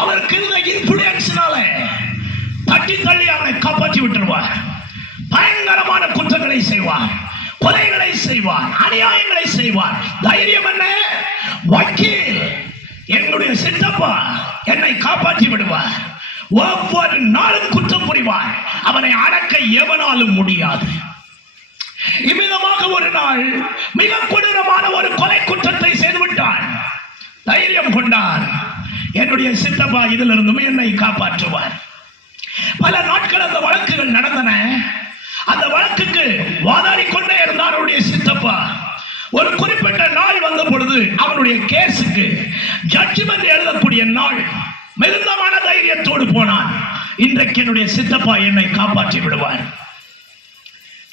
அவருக்கு இருந்த இன்ஃப்ளூயன்ஸ்னால தட்டி தள்ளி அவனை காப்பாற்றி விட்டுருவார். பயங்கரமான குற்றங்களை செய்வார், கொலைகளை செய்வார், அநியாயங்களை செய்வார். தைரியம் என்ன? வக்கீல் என்னுடைய சித்தப்பா என்னை காப்பாற்றி விடுவார். ஒவ்வொரு நாளும் குற்றம் புரிவார். அவனை அடக்க எவனாலும் முடியாது. இவ்விதமாக ஒரு நாள் மிக கொடூரமான ஒரு கொலை குற்றத்தை செய்துவிட்டான். தைரியம் கொண்டார், என்னுடைய சித்தப்பா இதிலிருந்தும் என்னை காப்பாற்றுவார். பல நாட்கள் அந்த வழக்குகள் நடந்தன. அந்த வழக்குக்கு வாதாடி கொண்டே இருந்தார் அவருடைய சித்தப்பா. ஒரு குறிப்பிட்ட நாள் வந்த பொழுது அவருடைய கேஸுக்கு ஜட்ஜ்மெண்ட் எழுதக்கூடிய நாள். மிகுந்த மன தைரியத்தோடு போனான். இன்றைக்கு என்னுடைய சித்தப்பா என்னை காப்பாற்றி விடுவார்.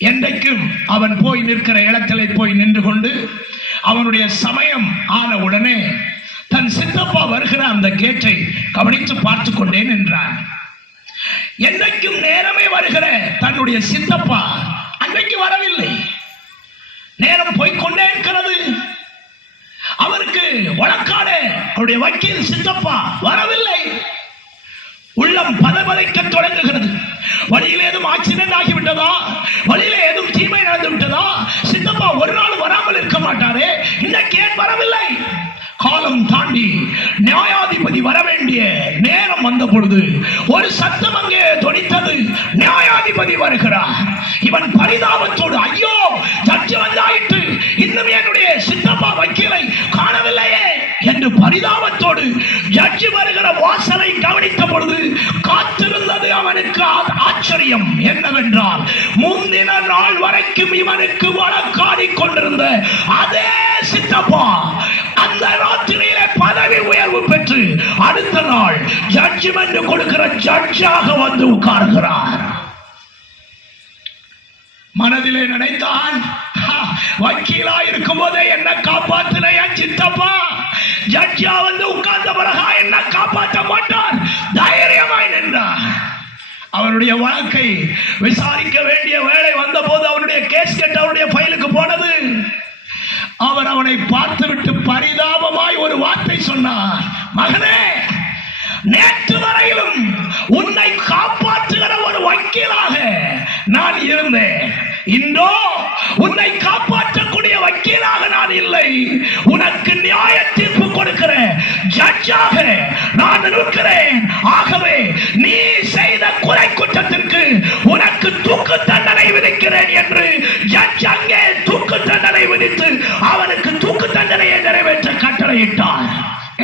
என்றைக்கும் அவன் போய் நிற்கிற இடத்திலே போய் நின்று கொண்டு அவனுடைய சமயம் ஆன உடனே தன் சித்தப்பா வருகிற அந்த கேட்டை கவனித்து பார்த்து கொண்டே நின்றான். என்றைக்கும் நேரமே வருகிற தன்னுடைய சித்தப்பா அன்றைக்கு வரவில்லை. நேரம் போய்கொண்டே இருக்கிறது. அவருக்கு வழக்காட அவருடைய வக்கீல் சித்தப்பா வரவில்லை. உள்ளம் பதபதைக்க தொடங்குகிறது. வழியில் ஏதும் ஆக்சிடென்ட் ஆகிவிட்டதா? வழியில் ஏதும் தீமை நடந்து விட்டதா? சித்தப்பா ஒரு நாள் வராமல் இருக்க மாட்டாரே, இன்னைக்கு ஏன் வரவில்லை? காலம் தாண்டி நியாயாதிபதி வர வேண்டிய நேரம் வந்த பொழுது ஒரு சத்தம் அங்கே தொனித்தது. நியாயாதிபதி வருகிறார். இவன் பரிதாபத்தோடு, ஐயோ ஜட்ஜ் வந்தாயிற்று, இன்னும் என்னுடைய சித்தப்பா வக்கீலை காணவில்லையே என்று பரிதாபத்தோடு ஜட்ஜ் வருகிற வாசலை கவனித்த பொழுது காத்திருந்தது அவனுக்கு ஆச்சரியம். என்னவென்றால் முந்தின நாள் வரைக்கும் இவனுக்கு வழக்காடி கொண்டிருந்த அதே சித்தப்பா அந்த ராத்திரியிலே பதவி உயர்வு பெற்று அடுத்த நாள் ஜட்ஜ்மெண்ட் கொடுக்கிற ஜட்ஜாக வந்து உட்கார்கிறார். மனதிலே நினைத்தான், வக்கீலா இருக்கும் போதே என்ன காப்பாற்றின என் சித்தப்பா ஜட்ஜா வந்து உட்கார்ந்த பிறகா என்ன காப்பாற்ற மாட்டார். தைரியமாய் நின்றார். அவனுடைய வழக்கை விசாரிக்க வேண்டிய வேலை வந்த போது அவனுடைய கேஸ் கெட் அவனுடைய ஃபைலுக்கு போனது. அவர் அவனை பார்த்துவிட்டு பரிதாபமாய் ஒரு வார்த்தை சொன்னார். மகனே, நேற்று வரையிலும் உன்னை காப்பாற்றுகிற ஒரு வக்கீலாக நான் இருந்தேன். இன்றோ உன்னை காப்பாற்றக்கூடிய வக்கீலாக நான் இல்லை. உனக்கு நியாய தீர்ப்பு கொடுக்கிற ஜட்ஜாக நான் இருக்கிறேன். ஆகவே நீ செய்த கொலை குற்றத்திற்கு உனக்கு தூக்கு தண்டனை விதிக்கிறேன் என்று ஜட்ஜ் அங்கே தூக்கு தண்டனை விதித்து அவனுக்கு தூக்கு தண்டனையை நிறைவேற்ற கட்டளையிட்டார்.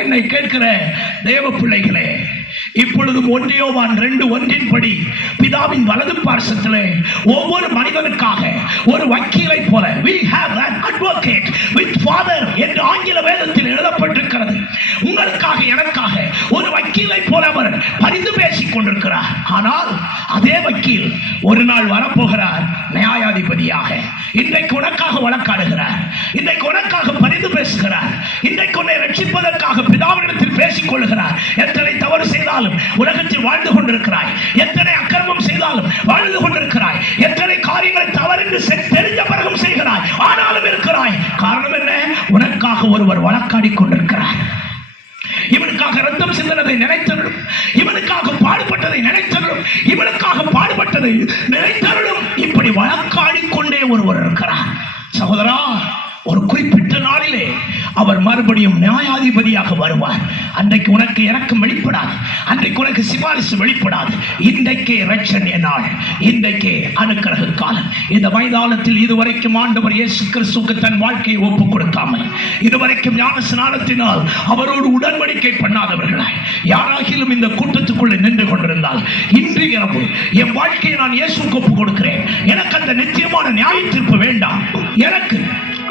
என்னை கேட்கிற தேவ பிள்ளைகளே, இப்பொழுதும் 1 யோவான் 2:1 படி பிதாவின் வலது பார்சத்திலே ஒவ்வொரு மனிதனுக்காக ஒரு வக்கீலை போல we have an advocate with father என்று ஆங்கில வேதத்தில் எழுதப்பட்டிருக்கிறது. உங்களுக்காக எனக்காக ஒரு வக்கீலை போல அவர் பரிந்து பேசிக் கொண்டிருக்கிறார். ஆனால் அதே வக்கீல் ஒரு நாள் வரப்போகிறார் நியாயாதிபதியாக. இன்றைக்கு உனக்காக வழக்காடுகிறார். இன்றைக்கு உனக்காக பரிந்து பேசுகிறார். இன்றைக்கு உன்னை ரட்சிப்பதற்காக பிதாவினிடத்தில் பேசிக் கொள்கிறார். எத்தனை தவறு செய்தாலும் உலகத்தில் வாழ்ந்து கொண்டிருக்கிறாய், எத்தனை அக்கிரமம் செய்தாலும் வாழ்ந்து கொண்டிருக்கிறாய், எத்தனை காரியங்களை தவறு தெரிஞ்ச பிறகும் செய்கிறாய், ஆனாலும் இருக்கிறாய். காரணம் என்ன? உனக்காக ஒருவர் வழக்காடி கொண்டிருக்கிறார். இவனுக்காக ரத்தம் சிந்தனதை நினைத்தருளும், இவனுக்காக பாடுபட்டதை நினைத்தருளும், இவனுக்காக பாடுபட்டதை நினைத்தருளும். இப்படி வழக்காடி கொண்டே ஒருவர் இருக்கிறார். சகோதரா, ஒரு குறிப்பிட்ட நாளிலே அவர் மறுபடியும் நியாயாதிபதியாக வருவார். அன்றைக்கு உனக்கு இரக்கம் வெளிப்படாது, அன்றைக்கு உனக்கு சிபாரிசு வெளிப்படாது. இன்றைக்கே இரட்சணிய நாள், இன்றைக்கே அனுக்கிரக காலம். இந்த மைதானத்தில் இதுவரைக்கும் ஆண்டவர் இயேசு கிறிஸ்துவுக்கு தன் வாழ்க்கையை ஒப்புக் கொடுக்காமல், இதுவரைக்கும் ஞான ஸ்நானத்தினால் அவரோடு உடன்படிக்கை பண்ணாதவர்களாய் யாராகிலும் இந்த கூட்டத்துக்குள்ளே நின்று கொண்டிருந்தால், இன்று இரவு என் வாழ்க்கையை நான் இயேசுவுக்கு ஒப்புக் கொடுக்கிறேன், எனக்கு அந்த நிச்சயமான நியாய தீர்ப்பு வேண்டாம், எனக்கு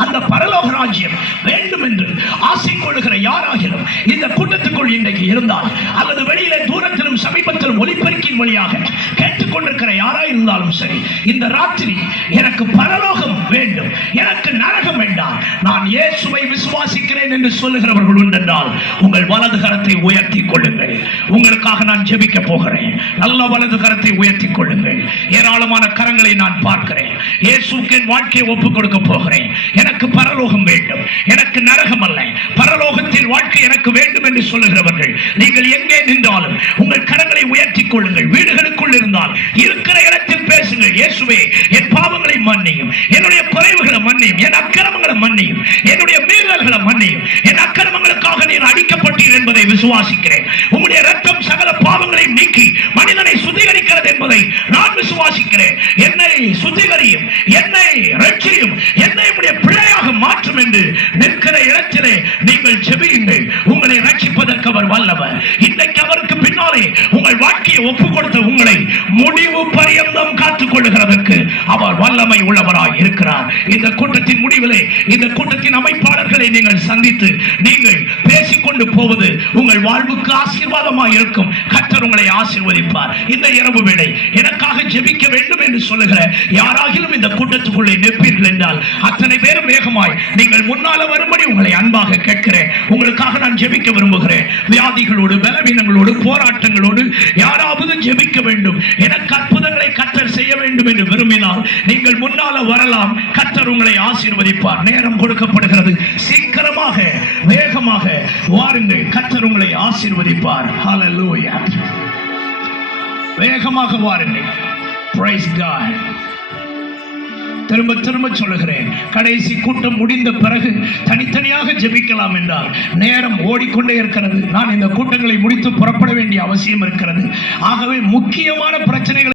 அந்த பரலோக ராஜ்யம் வேண்டும் என்று ஆசை கொள்ளுகிற யாராகிலும் இந்த கூட்டத்துக்குள் இன்றைக்கு இருந்தால், அல்லது வெளியிலே தூரத்திலும் சமீபத்திலும் ஒலிபெருக்கின் வழியாக கேட்டுக்கொண்டிருக்கிற யாரா இருந்தாலும் சரி, இந்த ராத்திரி எனக்கு பரலோகம் வேண்டும், எனக்கு நரகம் வேண்டாம், நான் இயேசுவை விசுவாசிக்கிறேன் என்று சொல்லுகிறவர்கள் உண்டென்றால் உங்கள் வலது கரத்தை உயர்த்தி கொள்ளுங்கள். உங்களுக்காக நான் நான் ஜெபிக்க போகிறேன். நல்ல வலது கரத்தை உயர்த்திக் கொள்ளுங்கள். ஏராளமான கரங்களை நான் பார்க்கிறேன். இயேசுவுக்கு என் வாழ்க்கையை ஒப்புக் கொடுக்க போகிறேன். எனக்கு பரலோகம் வேண்டும், எனக்கு நரகம் அல்ல, பரலோகத்தில் வாழ்க்கை எனக்கு வேண்டும் என்று சொல்லுகிறவர்கள் நீங்கள் எங்கே நின்றாலும் உங்கள் கரங்களை உயர்த்திக் கொள்ளுங்கள். வீடுகளுக்குள் இருந்தால் இருக்கிற இடத்தில் பேசுங்கள். இயேசுவே, என் பாவங்களை மன்னியும், என்னுடைய குறைவுகளை மன்னியும், என் அக்கிரமங்களை மன்னியும், என்னுடைய மீறல்களை மன்னியும். என் அக்கிரமங்களுக்காக நீர் அடிக்கப்பட்டீர் என்பதை விசுவாசிக்கிறேன். உம்முடைய இரத்தம் சகல பாவங்களை நீக்கி மனிதனை சுத்திகரிக்கிறது என்பதை நான் விசுவாசிக்கிறேன். என்னை சுத்திகரியும், என்னை ரட்சியும், என்னை உம்முடைய பிள்ளையாக மாற்றும் என்று நிற்கிற இடத்திலே நீங்கள் ஜெபியுங்கள். உங்களை ரட்சிப்பதற்கு அவர் வல்லவர். இன்றைக்கு அவருக்கு பின்னாலே உங்கள் வாழ்க்கையை ஒப்புக் கொடுத்த உங்களை முடிவு பரியந்தம் காத்துக் கொள்ளுகிறதற்கு அவர் வல்லமை உள்ளவராய் இருக்கிறார். இந்த கூட்டத்தின் முடிவிலே இந்த கூட்டத்தின் அமைப்பாளர்களை நீங்கள் சந்தித்து நீங்கள் பேசிக்கொண்டு போவது உங்கள் வாழ்வுக்கு ஆசீர்வாதமாக இருக்கும். கர்த்தர் உங்களை ஆசீர்வதிப்பார். இந்த இரவு வேளை எனக்காக ஜெபிக்க வேண்டும் என்று சொல்லுகிற யாராகிலும் இந்த கூட்டத்துக்குள்ளே நிற்பீர்கள் என்றால் அத்தனை பேரும் வேகமாய் நீங்கள் முன்னால வரும்படி உங்களை அன்பாக கேட்கிறேன். உங்களுக்காக நான் ஜெபிக்க விரும்புகிறேன். வியாதிகளோடு, பலவீனங்களோடு, போராட்டங்களோடு யாராவது ஜெபிக்க வேண்டும், எனக்கு அற்புதங்களை கர்த்தர் செய்ய வேண்டும் என்று விரும்பினால் நீங்கள் முன்னால வரலாம். கர்த்தர் உங்களை ஆசீர்வதிப்பார். நேரம் கொடுக்கப்படுகிறது. சீக்கிரமாக வேகமாக வாருங்கள். கர்த்தர் உங்களை ஆசீர்வதிப்பார். ஹல்லேலூயா. வேகமாக வாருங்கள். Praise God. திரும்ப திரும்ப சொல்லுகிறேன், கடைசி கூட்டம் முடிந்த பிறகு தனித்தனியாக ஜெபிக்கலாம் என்றால் நேரம் ஓடிக்கொண்டே இருக்கிறது. நான் இந்த கூட்டங்களை முடித்து புறப்பட வேண்டிய அவசியம் இருக்கிறது. ஆகவே முக்கியமான பிரச்சனைகள்